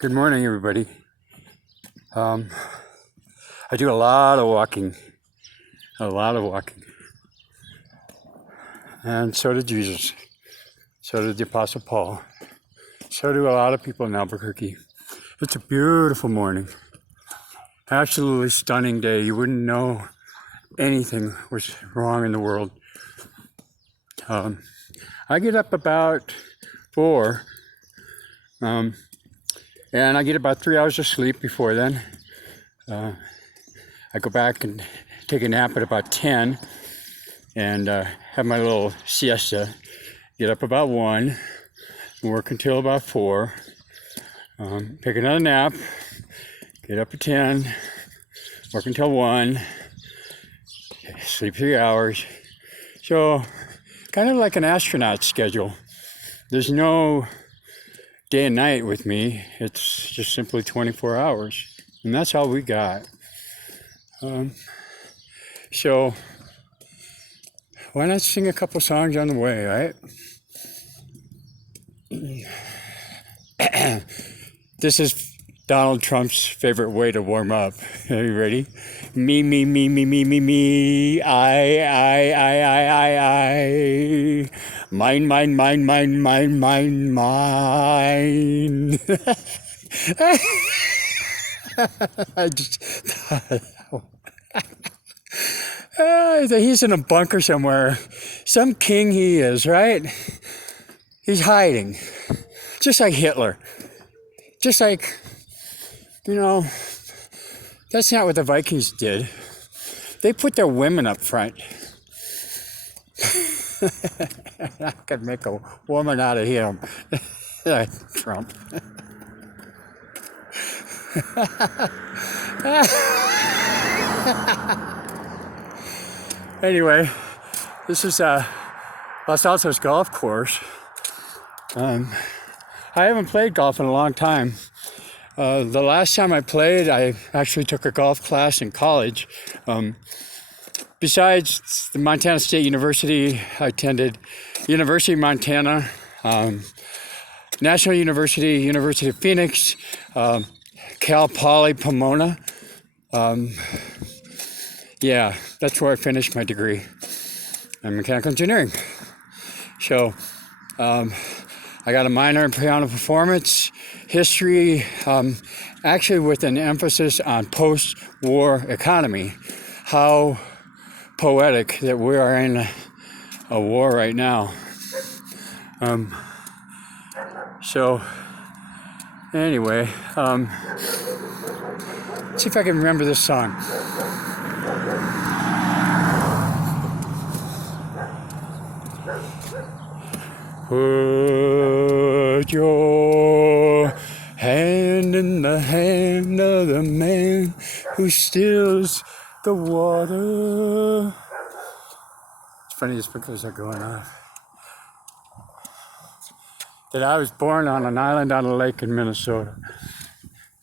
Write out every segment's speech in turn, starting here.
Good morning, everybody. I do a lot of walking, and so did Jesus. So did the Apostle Paul. So do a lot of people in Albuquerque. It's a beautiful morning, absolutely stunning day. You wouldn't know anything was wrong in the world. I get up about 4, and I get about 3 hours of sleep before then. I go back and take a nap at about 10 and have my little siesta. Get up about 1, work until about 4, take another nap, get up at 10, work until 1, sleep 3 hours. So kind of like an astronaut schedule. There's no day and night with me. It's just simply 24 hours. And that's all we got. So why not sing a couple songs on the way, right? This is Donald Trump's favorite way to warm up. Are you ready? Me, me, me, me, me, me, me. I. Mine, mine, mine, mine, mine, mine, mine. I just he's in a bunker somewhere. Some king he is, right? He's hiding. Just like Hitler. Just like, that's not what the Vikings did. They put their women up front. I could make a woman out of him. Trump. Anyway, this is Los Altos Golf Course. I haven't played golf in a long time. The last time I played, I actually took a golf class in college. Besides the Montana State University, I attended University of Montana, National University, University of Phoenix, Cal Poly Pomona. Yeah, that's where I finished my degree in mechanical engineering. So I got a minor in piano performance, history, actually with an emphasis on post-war economy. How poetic that we are in a war right now. So anyway, let's see if I can remember this song. Put your hand in the hand of the man who steals the water. It's funny, the sprinklers are going off. That I was born on an island on a lake in Minnesota.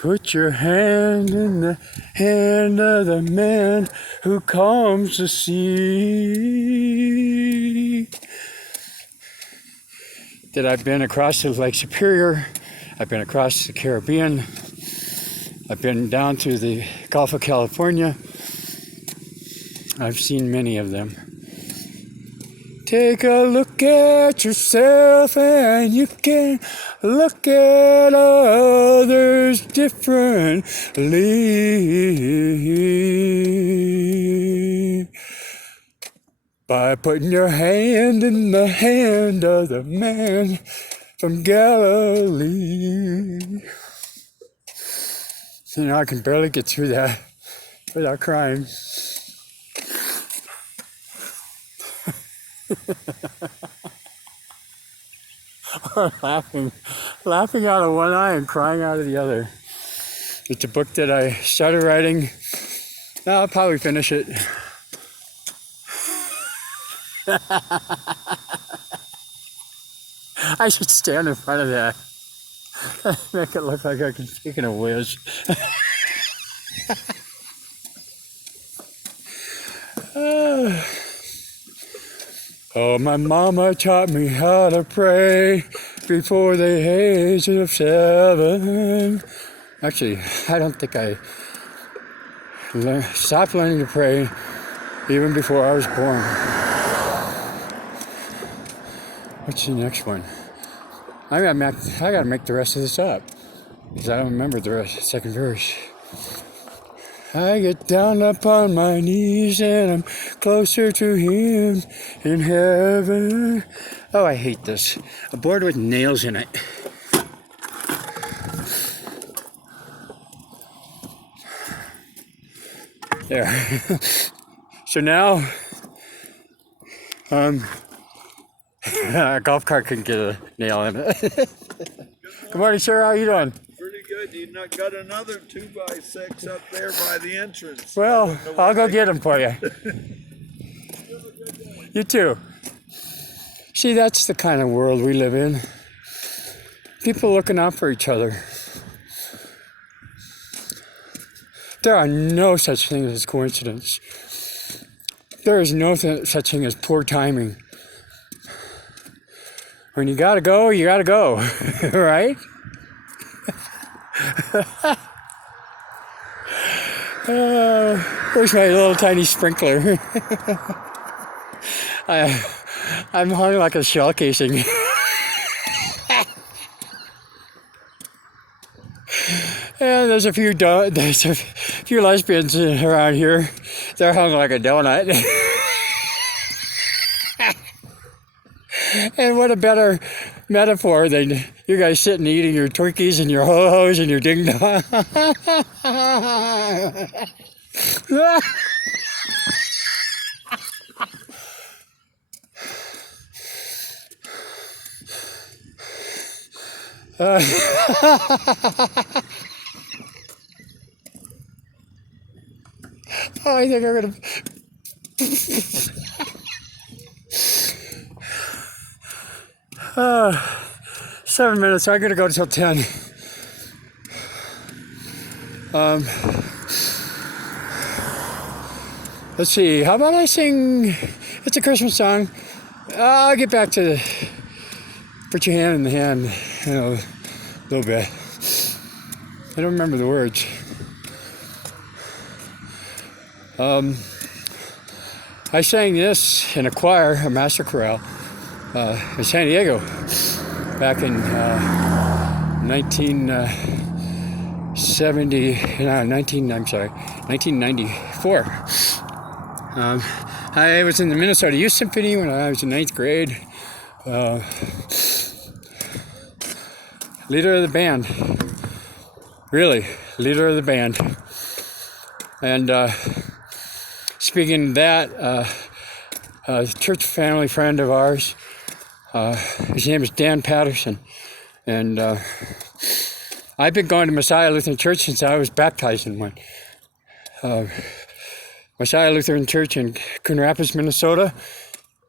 Put your hand in the hand of the man who calms the sea. That I've been across to Lake Superior, I've been across the Caribbean, I've been down to the Gulf of California. I've seen many of them. Take a look at yourself and you can look at others differently. By putting your hand in the hand of the man from Galilee. I can barely get through that without crying. Or laughing out of one eye and crying out of the other. It's a book that I started writing. Now I'll probably finish it. I should stand in front of that. Make it look like I can speak in a whiz. Oh, my mama taught me how to pray. before the age of 7. Actually, I don't think I stopped learning to pray even before I was born. What's the next one? I gotta make the rest of this up because I don't remember the second verse. I get down upon my knees and I'm closer to him in heaven. Oh, I hate this. A board with nails in it. There. So now, a golf cart can get a nail in it. Good morning, sir. How are you doing? Pretty good. You not got another 2x6 up there by the entrance. Well, I'll go get them for you. You too. See, that's the kind of world we live in. People looking out for each other. There are no such things as coincidence. There is no such thing as poor timing. When you gotta go, you gotta go, right? Where's my little tiny sprinkler? I'm hung like a shell casing. Yeah, there's a few lesbians around here. They're hung like a donut. And what a better metaphor than you guys sitting eating your Twinkies and your ho-hos and your ding-dong. Oh, I think I'm gonna. 7 minutes. I'm gonna go till 10. Let's see. How about I sing? It's a Christmas song. I'll get back to put your hand in the hand in a little bit. I don't remember the words. I sang this in a choir, a master chorale, in San Diego back in 1994. I was in the Minnesota Youth Symphony when I was in 9th grade. Leader of the band. Really, leader of the band. And speaking of that, a church family friend of ours, his name is Dan Patterson, and I've been going to Messiah Lutheran Church since I was baptized in one. Messiah Lutheran Church in Coon Rapids, Minnesota,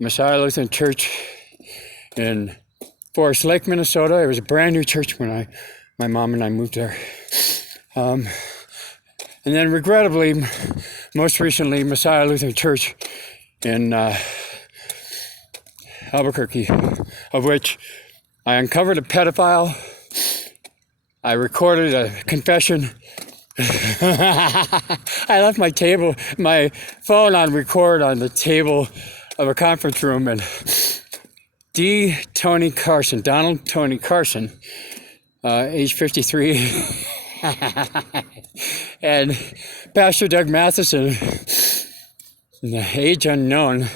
Messiah Lutheran Church in Forest Lake, Minnesota. It was a brand new church when my mom and I moved there. And then regrettably, most recently, Messiah Lutheran Church in Albuquerque, of which I uncovered a pedophile. I recorded a confession. I left my phone on record on the table of a conference room, and Donald Tony Carson, age 53, and Pastor Doug Matheson, age unknown,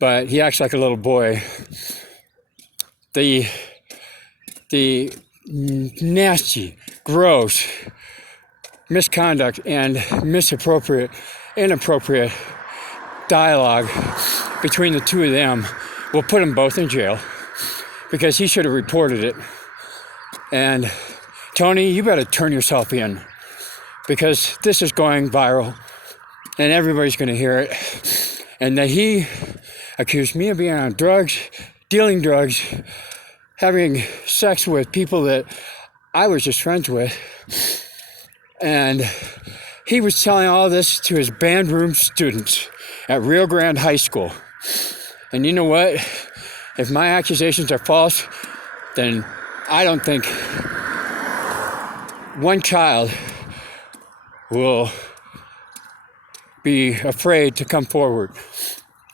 but he acts like a little boy. The nasty, gross misconduct and inappropriate dialogue between the two of them will put them both in jail, because he should have reported it. And Tony, you better turn yourself in, because this is going viral and everybody's going to hear it. And that he accused me of being on drugs, dealing drugs, having sex with people that I was just friends with. And he was telling all this to his band room students at Rio Grande High School. And you know what? If my accusations are false, then I don't think one child will be afraid to come forward.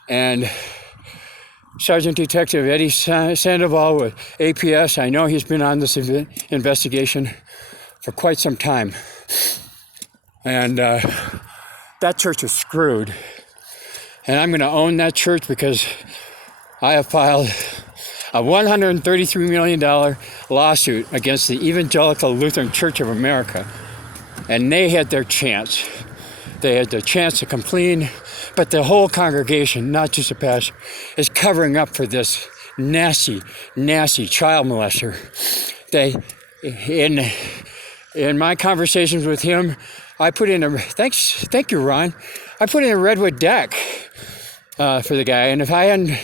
And Sergeant Detective Eddie Sandoval with APS, I know he's been on this investigation for quite some time. And that church is screwed. And I'm going to own that church because I have filed a $133 million lawsuit against the Evangelical Lutheran Church of America. And they had their chance. They had their chance to complain, but the whole congregation, not just the pastor, is covering up for this nasty, nasty child molester. They, in my conversations with him, I put in thank you, Ron. I put in a redwood deck for the guy, and if I hadn't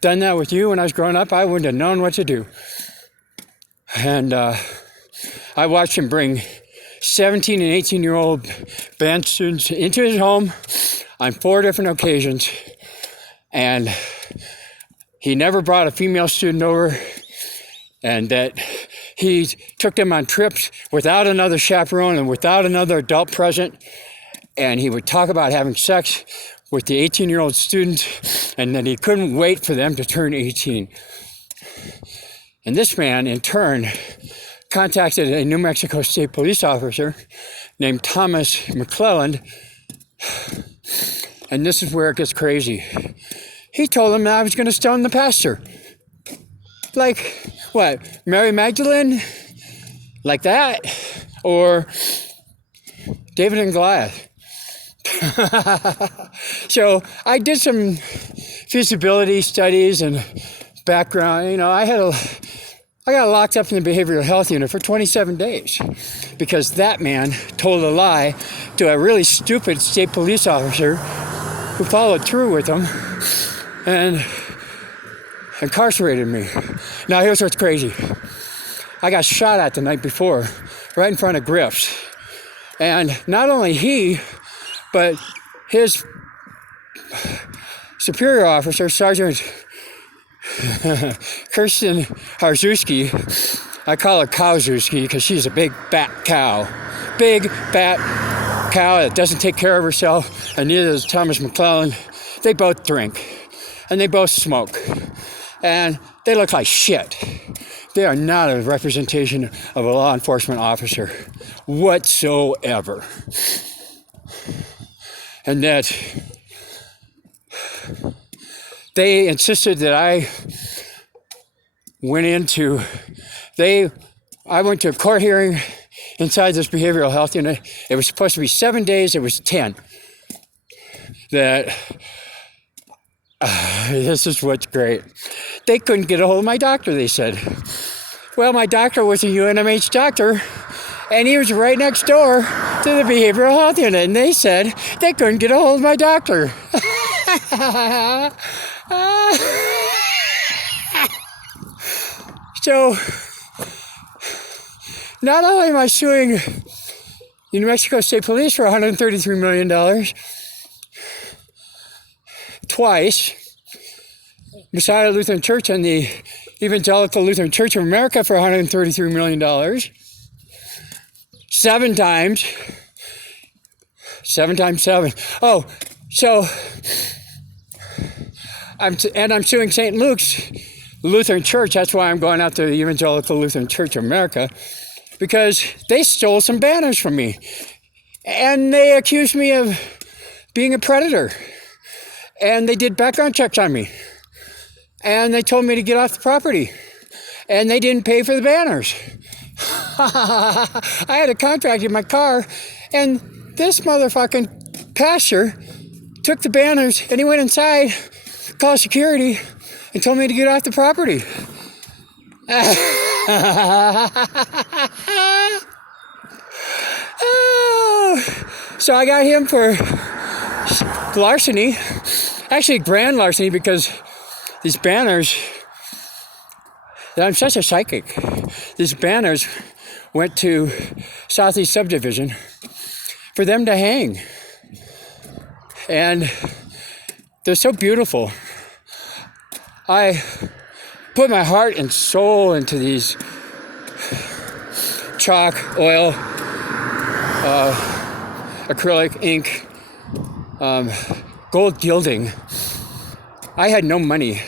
done that with you when I was growing up, I wouldn't have known what to do. And I watched him bring 17 and 18-year-old band students into his home on 4 different occasions, and he never brought a female student over, and that he took them on trips without another chaperone and without another adult present, and he would talk about having sex with the 18-year-old students, and that he couldn't wait for them to turn 18. And this man, in turn, contacted a New Mexico State police officer named Thomas McClelland, and this is where it gets crazy. He told him that I was going to stone the pastor. Like, what, Mary Magdalene? Like that? Or David and Goliath? So I did some feasibility studies and background. You know, I got locked up in the behavioral health unit for 27 days because that man told a lie to a really stupid state police officer who followed through with him and incarcerated me. Now here's what's crazy. I got shot at the night before, right in front of Griff's. And not only he, but his superior officer, Sergeant Kirsten Harzewski, I call her Kowzewski because she's a big fat cow. Big fat cow that doesn't take care of herself, and neither does Thomas McClelland. They both drink, and they both smoke, and they look like shit. They are not a representation of a law enforcement officer whatsoever. And that they insisted that I went to a court hearing inside this behavioral health unit. It was supposed to be 7 days, it was 10. That, this is what's great. They couldn't get a hold of my doctor, they said. Well, my doctor was a UNMH doctor, and he was right next door to the behavioral health unit, and they said they couldn't get a hold of my doctor. So, not only am I suing the New Mexico State Police for $133 million, twice, Messiah Lutheran Church and the Evangelical Lutheran Church of America for $133 million, 7 times, 7 times 7. Oh, so, I'm suing St. Luke's Lutheran Church. That's why I'm going out to the Evangelical Lutheran Church of America, because they stole some banners from me. And they accused me of being a predator. And they did background checks on me. And they told me to get off the property. And they didn't pay for the banners. I had a contract in my car, and this motherfucking pastor took the banners and he went inside, called security, and told me to get off the property. So I got him for larceny, actually grand larceny, because these banners, I'm such a psychic, these banners went to Southeast Subdivision for them to hang. And they're so beautiful. I put my heart and soul into these chalk, oil, acrylic, ink, gold gilding. I had no money,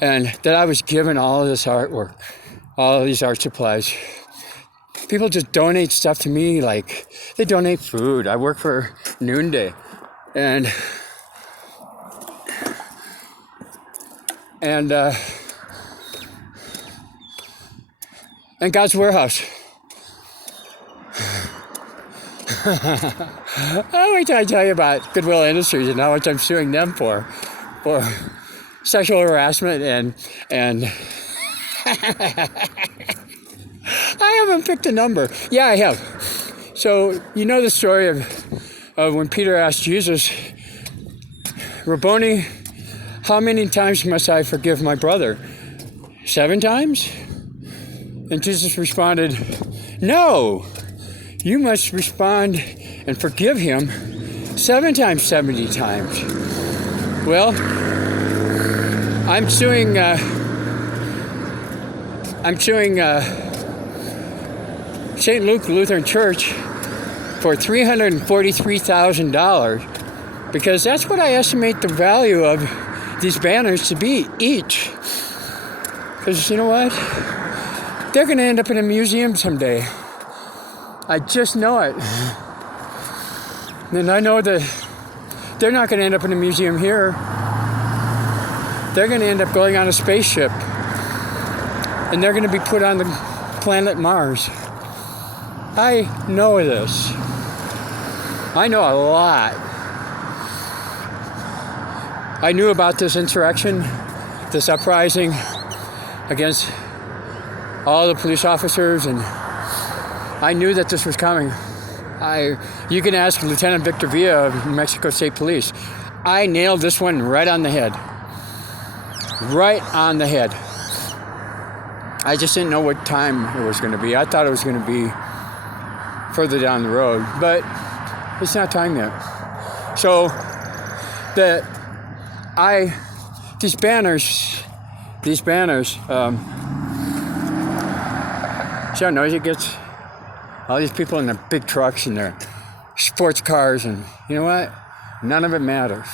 and that I was given all of this artwork, all of these art supplies. People just donate stuff to me, like they donate food. I work for Noonday, and God's Warehouse. Oh, wait till I tell you about Goodwill Industries and how much I'm suing them for sexual harassment and I haven't picked a number. Yeah, I have. So you know the story of when Peter asked Jesus, Rabboni, how many times must I forgive my brother? 7 times? And Jesus responded, no, you must respond and forgive him 7 times, 70 times. Well, I'm suing St. Luke Lutheran Church for $343,000 because that's what I estimate the value of these banners to be each. Because you know what? They're going to end up in a museum someday. I just know it. And I know that they're not going to end up in a museum here. They're going to end up going on a spaceship. And they're going to be put on the planet Mars. I know this. I know a lot. I knew about this insurrection, this uprising against all the police officers, and I knew that this was coming. You can ask Lieutenant Victor Villa of New Mexico State Police. I nailed this one right on the head. Right on the head. I just didn't know what time it was going to be. I thought it was going to be further down the road, but it's not time yet. So these banners, see how noisy it gets? All these people in their big trucks and their sports cars, and you know what? None of it matters.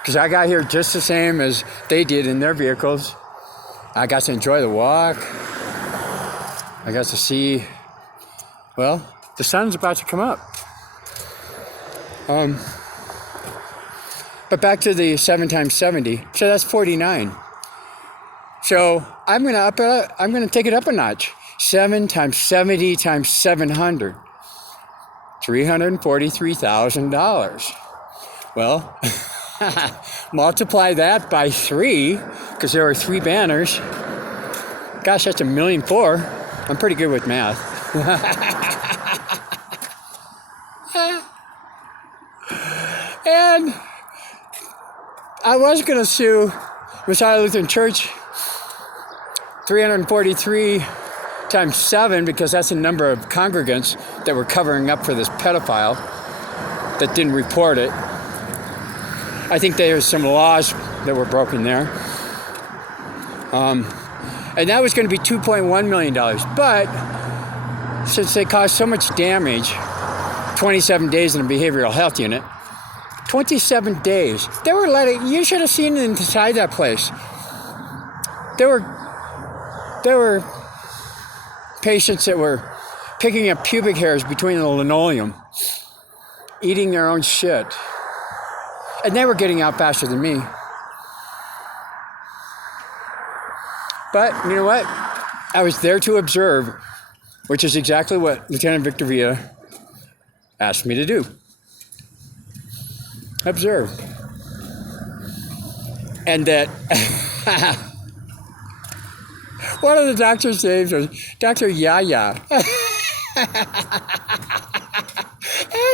Because I got here just the same as they did in their vehicles. I got to enjoy the walk. I got to see, well, the sun's about to come up. But back to the 7 times 70, so that's 49. So I'm gonna take it up a notch. 7 times 70 times 700, $343,000. Well, multiply that by 3, because there were 3 banners. Gosh, that's $1.4 million. I'm pretty good with math. And I was going to sue Messiah Lutheran Church 343 times 7, because that's the number of congregants that were covering up for this pedophile that didn't report it. I think there's some laws that were broken there. And that was going to be $2.1 million. But since they caused so much damage, 27 days in a behavioral health unit, 27 days. They were you should have seen inside that place. There were patients that were picking up pubic hairs between the linoleum, eating their own shit. And they were getting out faster than me. But you know what? I was there to observe, which is exactly what Lieutenant Victor Villa asked me to do. Observe. And that one of the doctor's names was Dr. Yaya.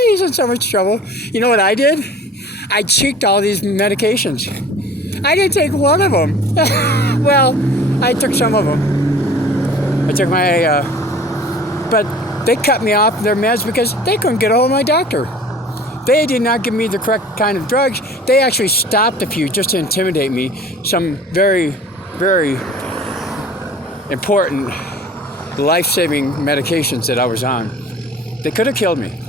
He's in so much trouble. You know what I did? I cheeked all these medications. I didn't take one of them. Well, I took some of them. I took my, but they cut me off their meds because they couldn't get a hold of my doctor. They did not give me the correct kind of drugs. They actually stopped a few just to intimidate me. Some very, very important life-saving medications that I was on. They could have killed me.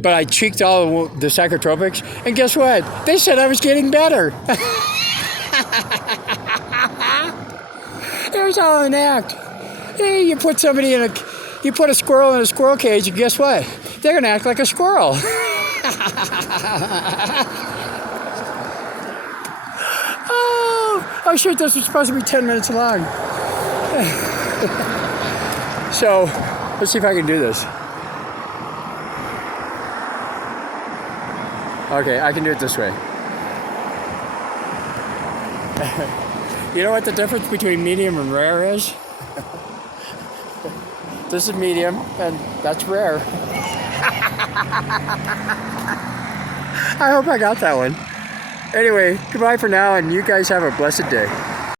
But I cheeked all the psychotropics, and guess what? They said I was getting better. It was all an act. Hey, you put you put a squirrel in a squirrel cage, and guess what? They're gonna act like a squirrel. Oh shit, this was supposed to be 10 minutes long. So, let's see if I can do this. Okay, I can do it this way. You know what the difference between medium and rare is? This is medium, and that's rare. I hope I got that one. Anyway, goodbye for now, and you guys have a blessed day.